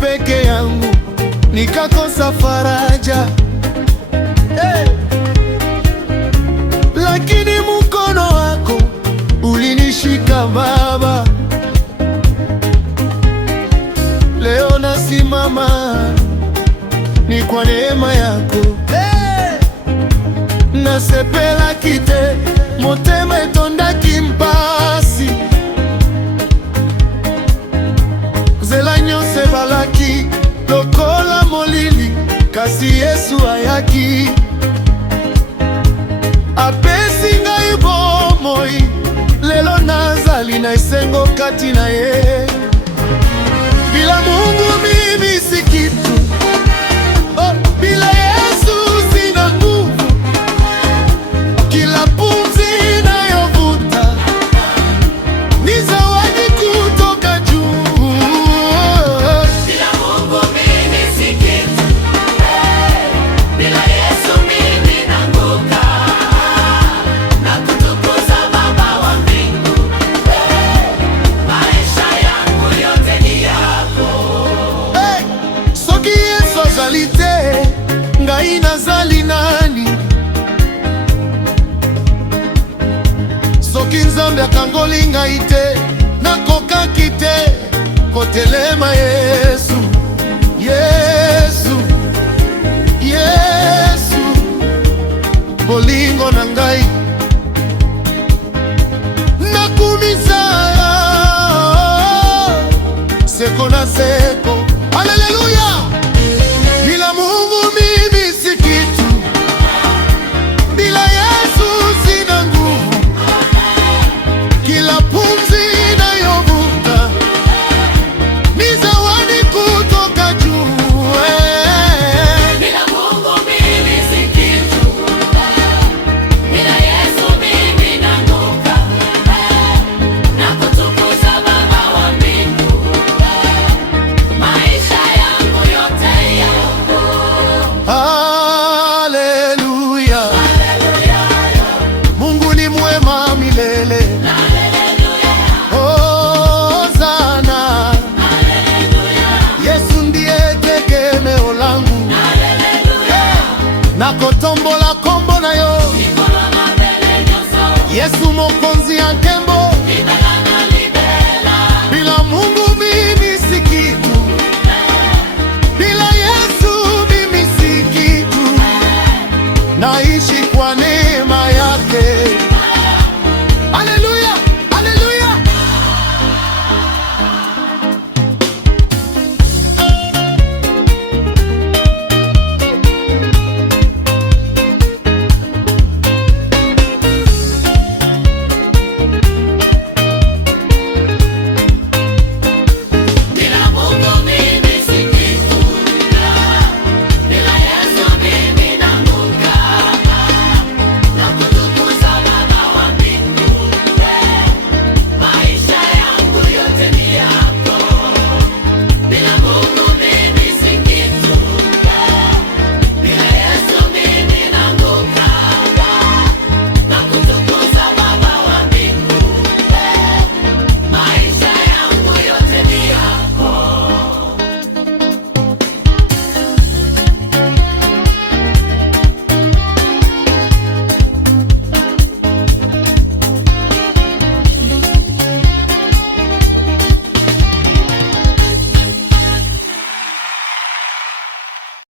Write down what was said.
peke yangu, nikakosa faraja. Lakini mkono wako ulinishika Baba. Leo nasimama ni kwa neema yako. Nasepela kite motema etondaki mpasi, zela nyonso ebalaki lokola molili, kasi Yesu ayaki apesi ngai bomoi. Lelo nazali na esengo kati na ye. Bila Mungu mimi si kitu. Oh, bila Yesu sina nguvu. Kila pumzi nayovuta ni zawadi kutoka juu. Bila Mungu mimi si kitu. Bila Yesu mimi naanguka. Na kutukuza Baba wa mbingu. Maisha yangu yote ni yako. Soki Yesu azali te, ngai nazali nani? Soki Nzambe akangoli ngai te, nakokaki te kotelema Yesu. Yesu, Yesu, bolingo na ngai nakumisa seko na seko.